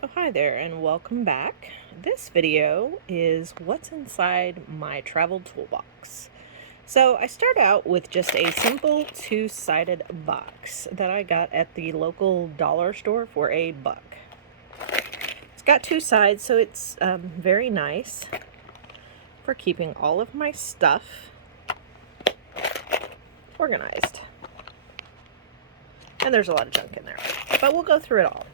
So hi there and welcome back. This video is what's inside my travel toolbox. So I start out with just a simple two-sided box that I got at the local dollar store for $1. It's got two sides, so it's very nice for keeping all of my stuff organized. And there's a lot of junk in there, but we'll go through it all.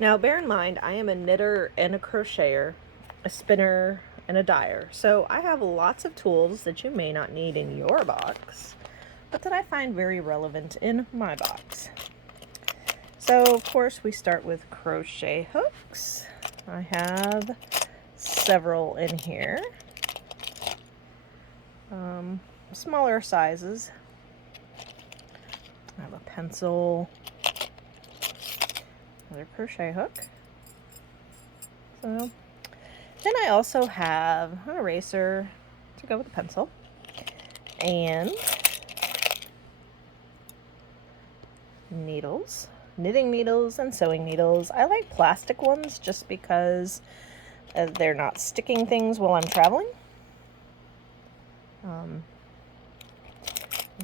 Now, bear in mind, I am a knitter and a crocheter, a spinner, and a dyer. So I have lots of tools that you may not need in your box, but that I find very relevant in my box. So, of course, we start with crochet hooks. I have several in here. Smaller sizes. I have a pencil. Another crochet hook. So then I also have an eraser to go with the pencil and needles, knitting needles and sewing needles. I like plastic ones just because they're not sticking things while I'm traveling.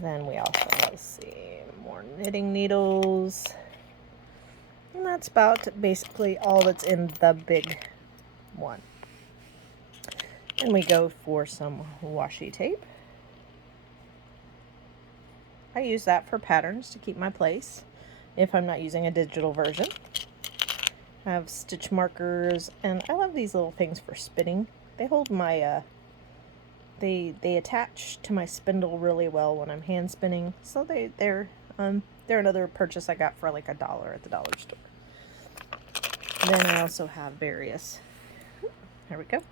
Then we also, let's see, more knitting needles. And that's about basically all that's in the big one. And we go for some washi tape. I use that for patterns to keep my place if I'm not using a digital version. I have stitch markers, and I love these little things for spinning. They hold my, they attach to my spindle really well when I'm hand spinning. So they're another purchase I got for like $1 at the dollar store. Then I also have various, there we go,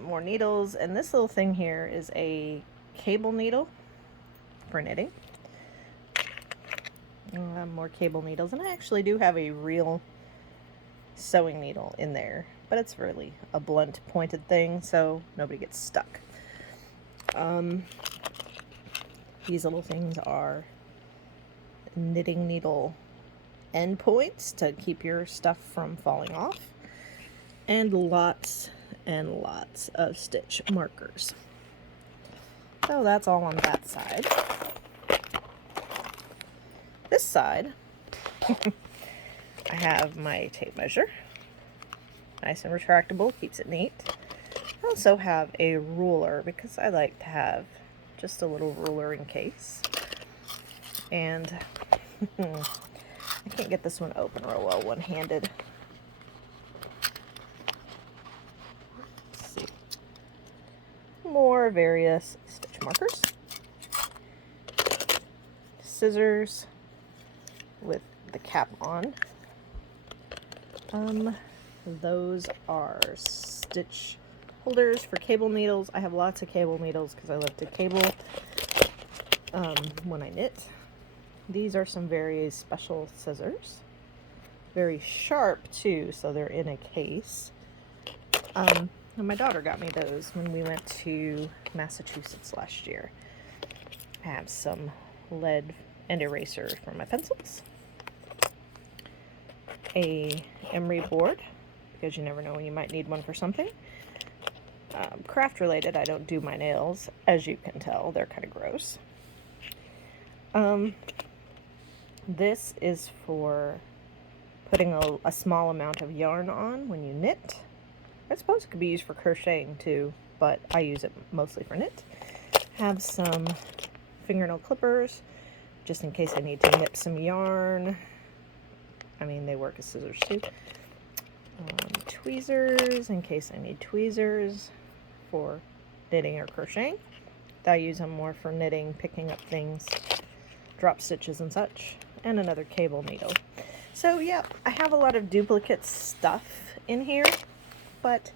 more needles, and this little thing here is a cable needle for knitting. More cable needles, and I actually do have a real sewing needle in there, but it's really a blunt pointed thing so nobody gets stuck. These little things are knitting needle end points to keep your stuff from falling off, and lots of stitch markers. So that's all on that side. This side, I have my tape measure, nice and retractable, keeps it neat. I also have a ruler because I like to have just a little ruler in case. And I can't get this one open real well one-handed. Let's see. More various stitch markers. Scissors with the cap on. Those are stitch holders for cable needles. I have lots of cable needles because I love to cable when I knit. These are some very special scissors. Very sharp too, so they're in a case. And my daughter got me those when we went to Massachusetts last year. I have some lead and eraser for my pencils. A Emery board, because you never know when you might need one for something. Craft related, I don't do my nails, as you can tell, they're kind of gross. This is for putting a small amount of yarn on when you knit. I suppose it could be used for crocheting too, but I use it mostly for knit. Have some fingernail clippers, just in case I need to nip some yarn. I mean, they work as scissors too. Tweezers, in case I need tweezers for knitting or crocheting. I use them more for knitting, picking up things, drop stitches and such. And another cable needle. So yeah, I have a lot of duplicate stuff in here, but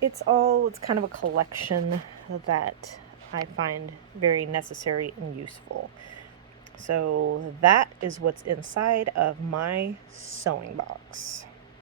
it's kind of a collection that I find very necessary and useful. So that is what's inside of my sewing box.